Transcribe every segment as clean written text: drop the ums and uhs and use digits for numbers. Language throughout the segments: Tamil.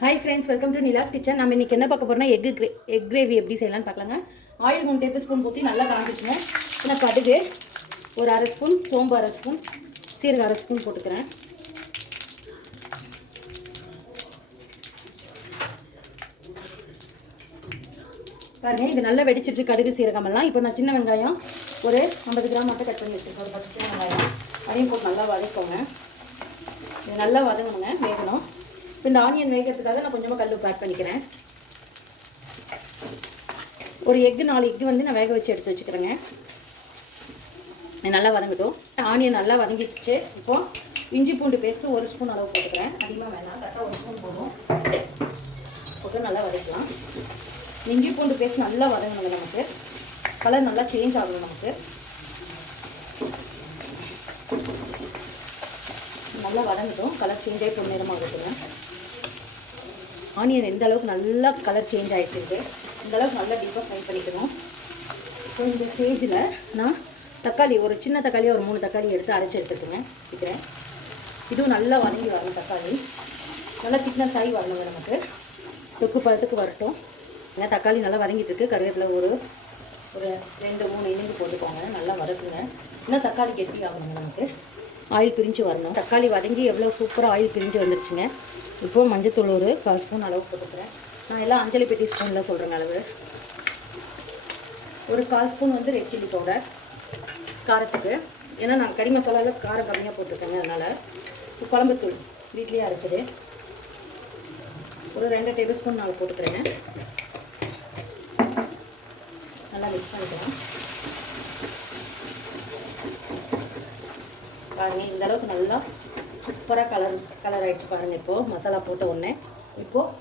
Hi friends, welcome to Nila's kitchen. நம்ம இன்றைக்கி என்ன பார்க்க போகிறோம்னா எக் கிரேவி எப்படி செய்யலாம்னு பார்க்கலாங்க. ஆயில் 3 டேபிள் ஸ்பூன் ஊற்றி நல்லா காஞ்சிச்சுங்க. நான் கடுகு ஒரு அரை ஸ்பூன், சோம்பு அரை ஸ்பூன், சீரகம் அரை ஸ்பூன் போட்டுக்கிறேன். பாருங்கள், இது நல்லா வெடிச்சிருச்சு கடுகு சீரகமெல்லாம். இப்போ நான் சின்ன வெங்காயம் ஒரு 50 கிராம் மட்டும் கட் பண்ணி வச்சுருக்கேன். ஒரு 10 சின்ன வெங்காயம் அதையும் போட்டு நல்லா வதக்கோங்க. இது நல்லா வதங்கணுங்க, வேகணும். இப்போ இந்த ஆனியன் வேகிறதுக்காக நான் கொஞ்சமாக கல் உப்பு ஆட் பண்ணிக்கிறேன். ஒரு 4 எக்கு வந்து நான் வேக வச்சு எடுத்து வச்சுக்கிறேங்க. நல்லா வதங்கட்டும். ஆனியன் நல்லா வதங்கிடுச்சு. இப்போது இஞ்சி பூண்டு பேஸ்ட்டு 1 ஸ்பூன் அளவு போட்டுக்கிறேன். அதிகமாக வேணாம், கரெக்டாக 1 ஸ்பூன் போதும். போட்டு நல்லா வதக்கலாம். இஞ்சி பூண்டு பேஸ்ட் நல்லா வதங்கணுங்க. நமக்கு கலர் நல்லா சேஞ்ச் ஆகணும். நமக்கு நல்லா வதங்கட்டும். கலர் சேஞ்ச் ஆகி பொன்னிறமாகட்டுங்க. ஆனியன் எந்த அளவுக்கு நல்லா கலர் சேஞ்ச் ஆகிட்டு இந்த அளவுக்கு நல்லா டீப்பாக ஃப்ரை பண்ணிக்கணும். ஸோ இந்த ஸ்டேஜில் நான் தக்காளி ஒரு சின்ன தக்காளியை ஒரு 3 தக்காளி எடுத்து அரைச்சி எடுத்துட்டுங்க வைக்கிறேன். இதுவும் நல்லா வதங்கி வரணும். தக்காளி நல்லா திக்னஸ் ஆகி வரணுங்க. நமக்கு தொக்கு பழத்துக்கு வரட்டும். ஏன்னா தக்காளி நல்லா வதங்கிட்டு இருக்கு. கருவேப்பிலை ஒரு 2-3 இனிந்து போட்டுக்கோங்க. நல்லா வதக்குங்க. இன்னும் தக்காளி கெட்டி ஆகணுங்க. நமக்கு ஆயில் பிரிஞ்சு வரணும். தக்காளி வதங்கி எவ்வளோ சூப்பராக ஆயில் பிரிஞ்சு வந்துருச்சுங்க. இப்போது மஞ்சத்தூள் ஒரு 1/4 ஸ்பூன் அளவு போட்டுக்கிறேன். நான் எல்லாம் அஞ்சலி பெட்டி ஸ்பூனில் சொல்கிறேங்க அளவு. ஒரு 1/4 ஸ்பூன் வந்து ரெட் சில்லி பவுடர் காரத்துக்கு. ஏன்னா நான் கறி மசாலாவில் காரம் கம்மியாக போட்டிருக்கேங்க. அதனால் குழம்புத்தூள் வீட்லேயே அரைச்சது ஒரு 2 டேபிள் ஸ்பூன் நான் போட்டுக்கிறேங்க. நல்லா மிக்ஸ் பண்ணிக்கிறேன். பாருங்கள், இந்த அளவுக்கு நல்லா சூப்பராக கலர் ஆகிடுச்சு பாருங்கள். இப்போது மசாலா போட்ட உடனே இப்போது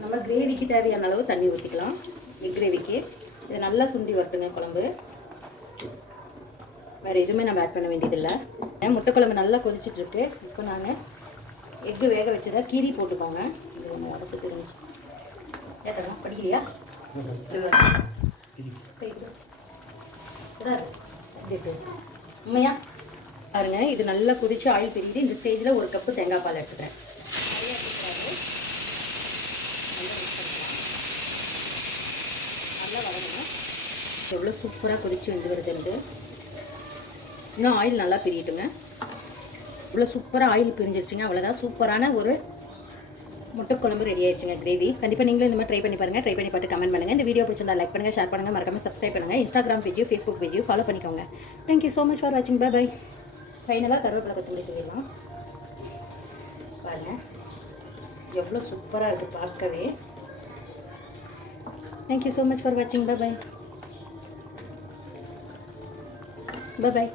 நம்ம கிரேவிக்கு தேவையான அளவு தண்ணி ஊற்றிக்கலாம். எக் கிரேவிக்கு இது நல்லா சுண்டி வரட்டுங்க குழம்பு. வேறு எதுவுமே நம்ம ஆட் பண்ண வேண்டியதில்லை. முட்டை குழம்பு நல்லா கொதிச்சிட்ருக்கு. இப்போ நான் எக்கு வேக வச்சதை கீரி போட்டுக்கோங்க. இது உடச்சு தெரிஞ்சு ஏற்றணும். படிக்கலையா உண்மையா பாருங்க. இது நல்லா கொதிச்சு ஆயில் தெரியுது. இந்த ஸ்டேஜில் 1 கப்பு தேங்காய் பால் எடுத்துக்கிறேன். நல்லா வதங்கணும். எவ்வளோ சூப்பராக கொதிச்சு வந்து வருதுன்ட்டு. இன்னும் ஆயில் நல்லா பிரியட்டுங்க. இவ்வளோ சூப்பராக ஆயில் பிரிஞ்சிருச்சுங்க. அவ்வளோதான், சூப்பரான ஒரு முட்டை குழம்பு ரெடி ஆயிடுச்சுங்க. கிரேவி கண்டிப்பாக நீங்களும் இந்த மாதிரி ட்ரை பண்ணி பாருங்கள். ட்ரை பண்ணி பார்த்து கமெண்ட் பண்ணுங்கள். இந்த வீடியோ பிடிச்சிருந்தா லைக் பண்ணுங்கள், ஷேர் பண்ணுங்கள், மறக்காமல் சப்ஸ்கிரைப் பண்ணுங்கள். இன்ஸ்டாகிராம் பேஜையும் ஃபேஸ்புக் பேஜையும் ஃபாலோ பண்ணிக்கோங்க. தேங்க்யூ ஸோ மச் ஃபார் வாட்சிங். Bye bye. ஃபைனலாக கருவேப்பிலை கொத்தமல்லி தூவிடலாம். பாருங்கள், எவ்வளோ சூப்பராக இருக்குது பார்க்கவே. தேங்க்யூ ஸோ மச் ஃபார் வாட்சிங். Bye bye. Bye by.